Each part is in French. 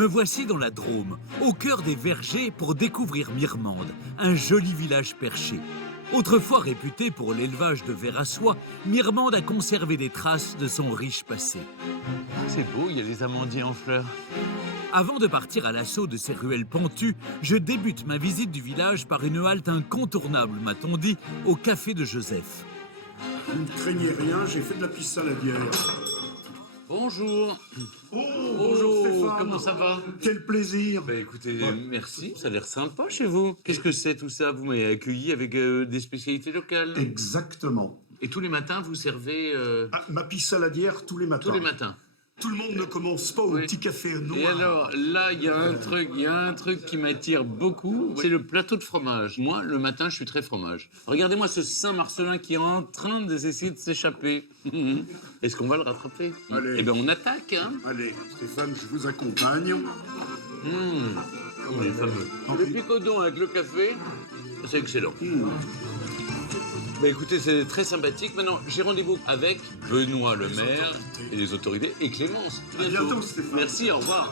Me voici dans la Drôme, au cœur des vergers pour découvrir Mirmande, un joli village perché. Autrefois réputé pour l'élevage de vers à soie, Mirmande a conservé des traces de son riche passé. C'est beau, il y a les amandiers en fleurs. Avant de partir à l'assaut de ces ruelles pentues, je débute ma visite du village par une halte incontournable, m'a-t-on dit, au café de Joseph. Vous ne craignez rien, j'ai fait de la pisse saladière. Bonjour. Bonjour Stéphane. Comment ça va? Quel plaisir. Bah écoutez, merci, ça a l'air sympa chez vous. Qu'est-ce que c'est tout ça? Vous m'avez accueilli avec des spécialités locales. Exactement. Et tous les matins, vous servez... Ah, ma pisse saladière tous les matins. Tous les matins. Tout le monde ne commence pas au petit café noir. Et alors, là, il y a un truc qui m'attire beaucoup, c'est le plateau de fromage. Moi, le matin, je suis très fromage. Regardez-moi ce Saint-Marcelin qui est en train d'essayer de s'échapper. Est-ce qu'on va le rattraper? Allez. Eh bien, on attaque, hein. Allez, Stéphane, je vous accompagne. Les fameux. Le picodon avec le café, c'est excellent. Bah écoutez, c'est très sympathique. Maintenant, j'ai rendez-vous avec Benoît le maire et les autorités et Clémence. À bientôt, Stéphane. Merci, au revoir.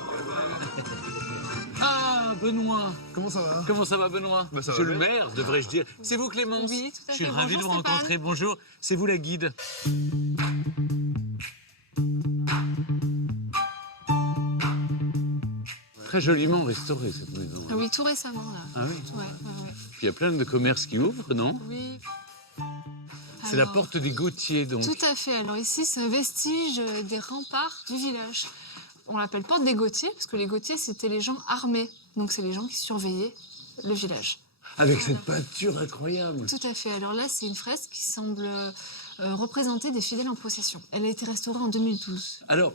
Ah, Benoît. Comment ça va? Comment ça va, Benoît? Bah, ça Monsieur va le bien. maire, devrais-je dire. C'est vous, Clémence? Oui, tout à Je suis fait. ravi de vous Bonjour, rencontrer. Stéphane. Bonjour. C'est vous la guide. Très joliment restaurée, cette maison. Ah oui, tout récemment, là. Ah oui. Ouais. Puis il y a plein de commerces qui ouvrent, non? Oui. C'est la Alors, porte des Gautiers, donc. Tout à fait. Alors ici, c'est un vestige des remparts du village. On l'appelle porte des Gautiers, parce que les Gautiers, c'était les gens armés. Donc c'est les gens qui surveillaient le village. Avec cette peinture incroyable. Tout à fait. Alors là, c'est une fresque qui semble représenter des fidèles en procession. Elle a été restaurée en 2012. Alors,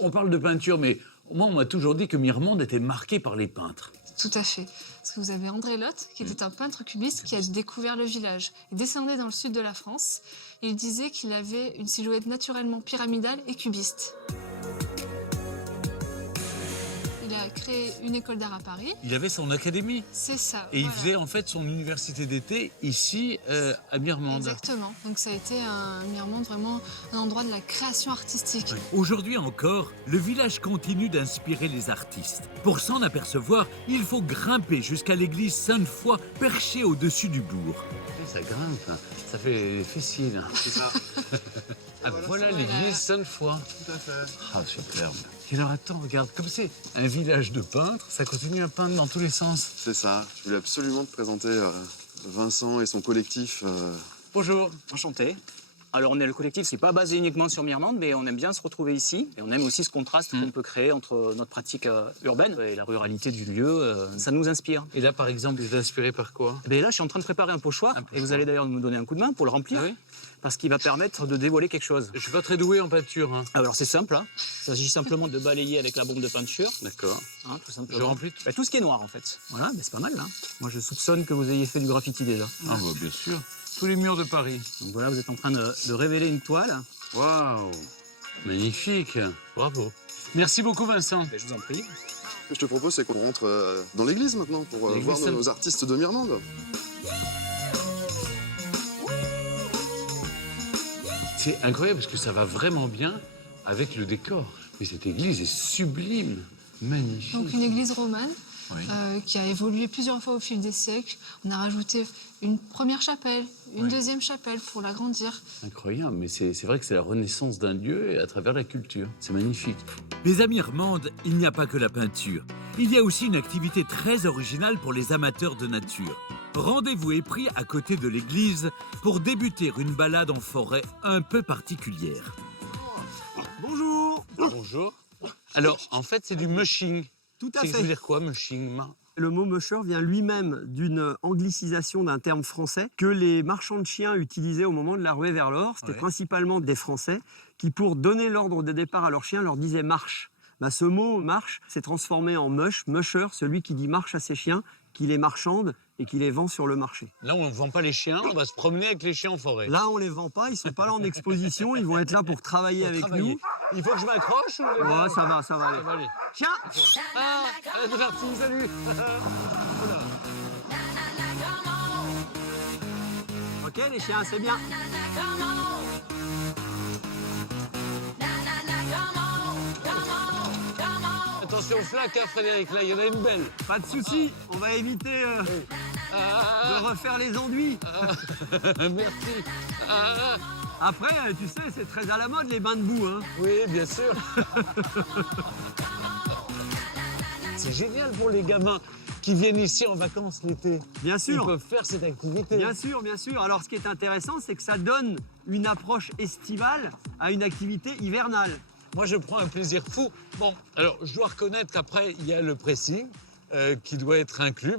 on parle de peinture, mais moi, on m'a toujours dit que Mirmande était marquée par les peintres. Tout à fait. Parce que vous avez André Lotte, qui était un peintre cubiste qui a découvert le village. Il descendait dans le sud de la France. Il disait qu'il avait une silhouette naturellement pyramidale et cubiste. Il a créé une école d'art à Paris. Il avait son académie. C'est ça. Et il voilà. faisait en fait son université d'été ici, à Mirmande. Exactement. Donc ça a été Mirmande, vraiment un endroit de la création artistique. Aujourd'hui encore, le village continue d'inspirer les artistes. Pour s'en apercevoir, il faut grimper jusqu'à l'église Sainte-Foy, perchée au-dessus du bourg. Et ça grimpe, hein. Ça fait les fessiers, là. C'est ça. Ah, voilà l'église Sainte-Foy. Tout à fait. Ah, superbe. Et alors, attends, regarde, comme c'est un village de peintres, ça continue à peindre dans tous les sens. C'est ça. Je voulais absolument te présenter Vincent et son collectif. Bonjour. Enchanté. Alors on est le collectif, c'est pas basé uniquement sur Mirmande, mais on aime bien se retrouver ici. Et on aime aussi ce contraste qu'on peut créer entre notre pratique urbaine et la ruralité du lieu. Ça nous inspire. Et là, par exemple, vous êtes inspiré par quoi? Et là, je suis en train de préparer un pochoir. Et vous allez d'ailleurs nous donner un coup de main pour le remplir. Ah oui? Parce qu'il va permettre de dévoiler quelque chose. Je suis pas très doué en peinture, hein. Alors c'est simple, hein. Il s'agit simplement de balayer avec la bombe de peinture. D'accord. Hein, tout simplement. Je remplis tout. Bah, tout ce qui est noir en fait. Voilà, mais c'est pas mal là. Moi je soupçonne que vous ayez fait du graffiti déjà. Ah, bah, bien sûr. Tous les murs de Paris. Donc voilà, vous êtes en train de révéler une toile. Waouh. Magnifique. Bravo. Merci beaucoup, Vincent. Je vous en prie. Ce que je te propose, c'est qu'on rentre dans l'église maintenant pour L'église voir Sainte- nos artistes de Mirmande. C'est incroyable parce que ça va vraiment bien avec le décor. Mais cette église est sublime. Magnifique. Donc une église romane Oui. qui a évolué plusieurs fois au fil des siècles. On a rajouté une première chapelle, une Oui. deuxième chapelle pour l'agrandir. Incroyable, mais c'est vrai que c'est la renaissance d'un lieu et à travers la culture. C'est magnifique. Mais à Mirmande, il n'y a pas que la peinture. Il y a aussi une activité très originale pour les amateurs de nature. Rendez-vous est pris à côté de l'église pour débuter une balade en forêt un peu particulière. Bonjour. Bonjour. Alors, en fait, c'est du mushing. Tout à Ça veut fait. dire quoi, mushing? Le mot musher vient lui-même d'une anglicisation d'un terme français que les marchands de chiens utilisaient au moment de la ruée vers l'or. C'était Ouais. principalement des Français qui, pour donner l'ordre de départ à leurs chiens, leur disaient marche. Ben, ce mot marche s'est transformé en musher, celui qui dit marche à ses chiens, qui les marchande et qui les vend sur le marché. Là, on ne vend pas les chiens, on va se promener avec les chiens en forêt. Là, on les vend pas, ils sont pas là en exposition, ils vont être là pour travailler avec nous. Il faut que je m'accroche ou... Ouais, ça va aller. Ça va aller. Tiens, Ah, c'est parti, salut. ok les chiens, c'est bien. Attention. attention aux flaques, hein, Frédéric, là, il y en a une belle. Pas de souci, on va éviter de refaire les enduits. Merci. Ah, Après, tu sais, c'est très à la mode les bains de boue. Hein. oui, bien sûr. C'est génial pour les gamins qui viennent ici en vacances l'été. Bien Ils sûr. peuvent faire cette activité. Bien sûr, bien sûr. Alors, ce qui est intéressant, c'est que ça donne une approche estivale à une activité hivernale. Moi, je prends un plaisir fou. Bon, alors, je dois reconnaître qu'après, il y a le pressing qui doit être inclus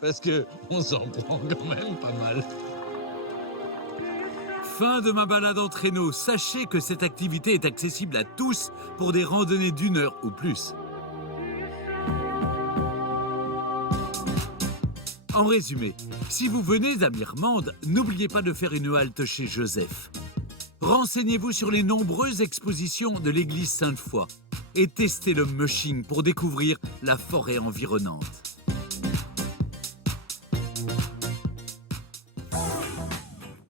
parce que on s'en prend quand même pas mal. Fin de ma balade en traîneau. Sachez que cette activité est accessible à tous pour des randonnées d'1 heure ou plus. En résumé, si vous venez à Mirmande, n'oubliez pas de faire une halte chez Joseph. Renseignez-vous sur les nombreuses expositions de l'église Sainte-Foy et testez le mushing pour découvrir la forêt environnante.